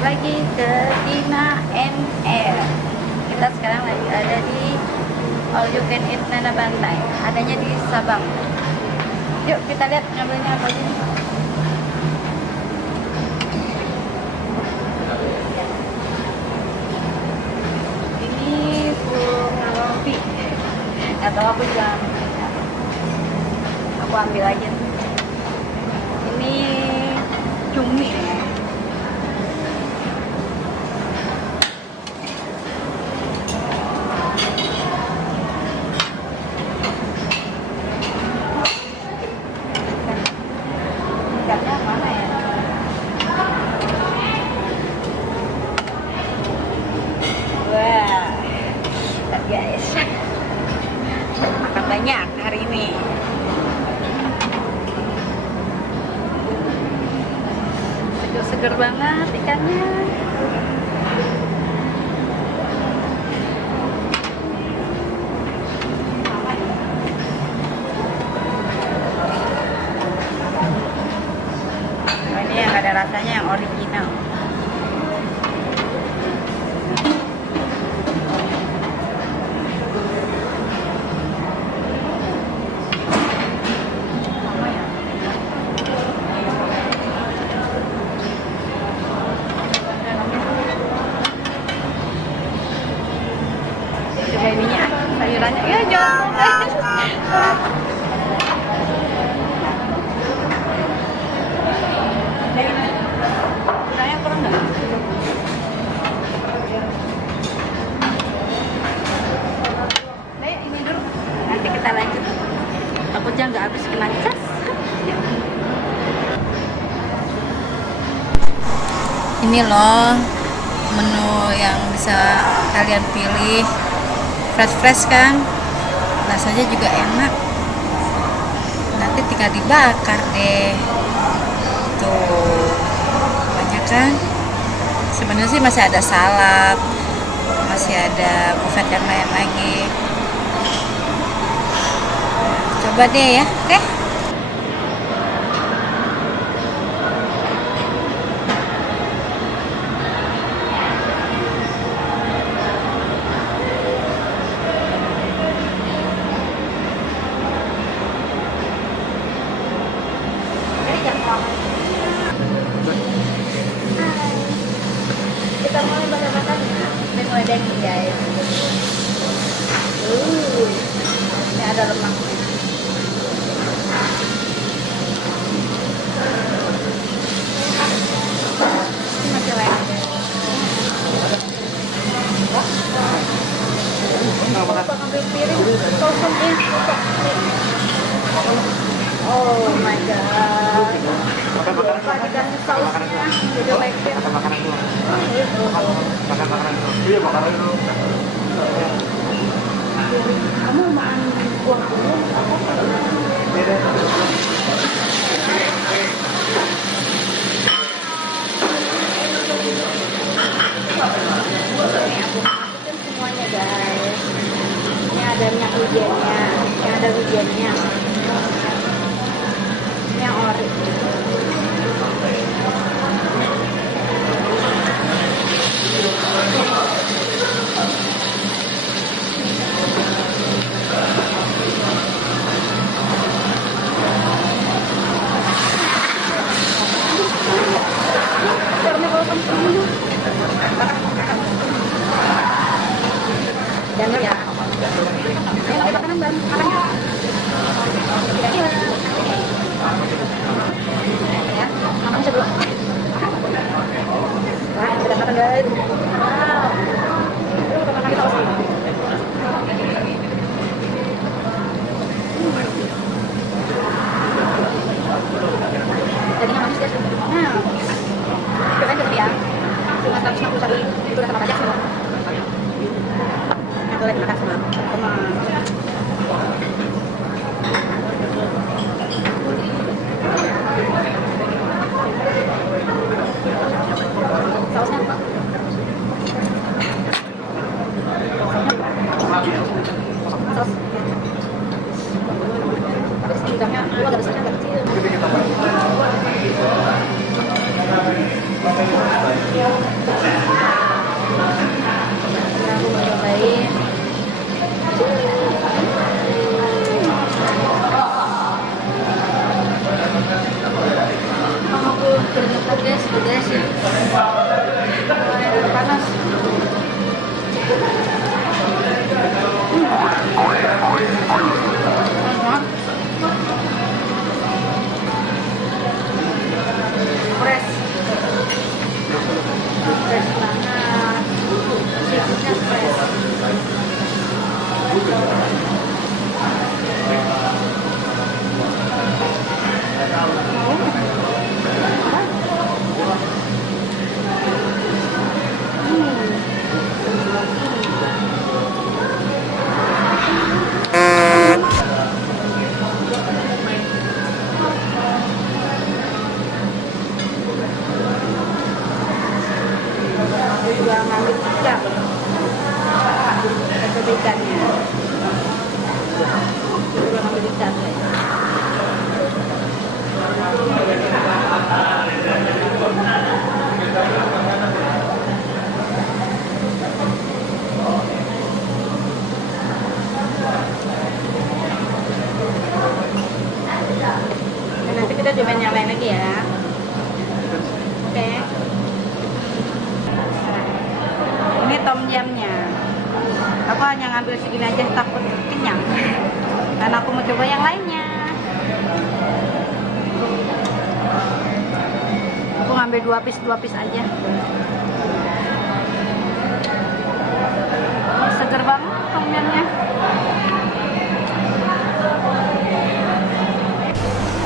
balik lagi ke Tina NR. Kita sekarang lagi ada di All You Can Eat Nana Bantai, adanya di Sabang. Yuk kita lihat ngambilnya apa aja nih. Ini bunga roti, atau aku juga aku ambil aja. Ini cumi ya. Ikannya mana ya? Wah, lihat guys, makan banyak hari ini. Seger banget ikannya. Oh, ini yang ada rasanya yang original. Coba ininya, sayurannya. Ya jangan guys. Sayurnya kurang nggak? Baik, ini dulu. Nanti kita lanjut. Takutnya nggak habis kena cas. Ini loh menu yang bisa kalian pilih. Fresh kan, rasanya juga enak. Nanti tinggal dibakar deh. Tuh, banyak kan. Sebenarnya sih masih ada salad, masih ada buffet yang lain lagi. Coba deh ya, oke? Kita mulai makan-makan menu daging guys. Ini ada lemak. Ini masih lain. Lupa ngambil piring, sosoknya. Oh my god. Lupa dikasih sausnya. Jadi lengket. Kamu makan kuah dulu apa? Semuanya guys. Ini ada minyak wijennya, yang ada wijennya. Ini yang ori. guys, pedas ya. Panas. Fresh. Fresh banget. Seafoodnya fresh. Juga ngambil ikan, ikannya. Juga ngambil ikan ya. Nanti kita cobain yang lain lagi ya. Oke. Ini tom yumnya. Aku hanya ngambil segini aja takut kenyang. Dan aku mau coba yang lainnya. Aku ngambil dua piece aja. Seger banget tom yumnya.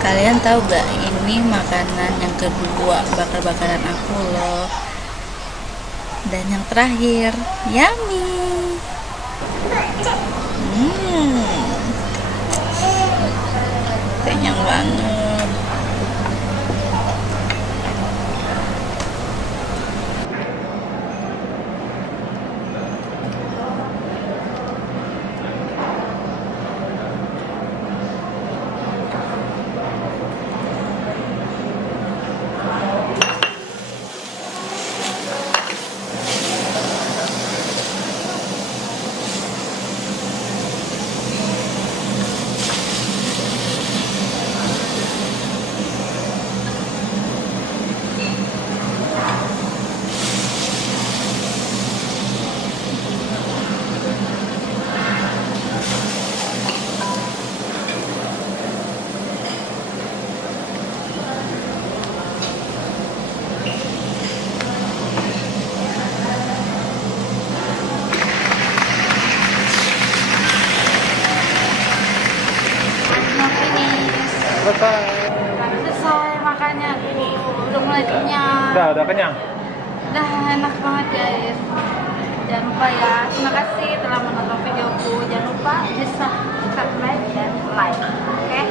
Kalian tahu gak, ini makanan yang kedua bakar-bakaran aku loh. Dan yang terakhir, yummy. Kenyang banget. Selesai makannya, udah mulai kenyang. Udah kenyang. Udah enak banget guys. Jangan lupa ya, terima kasih telah menonton videoku. Jangan lupa di subscribe dan like. Oke.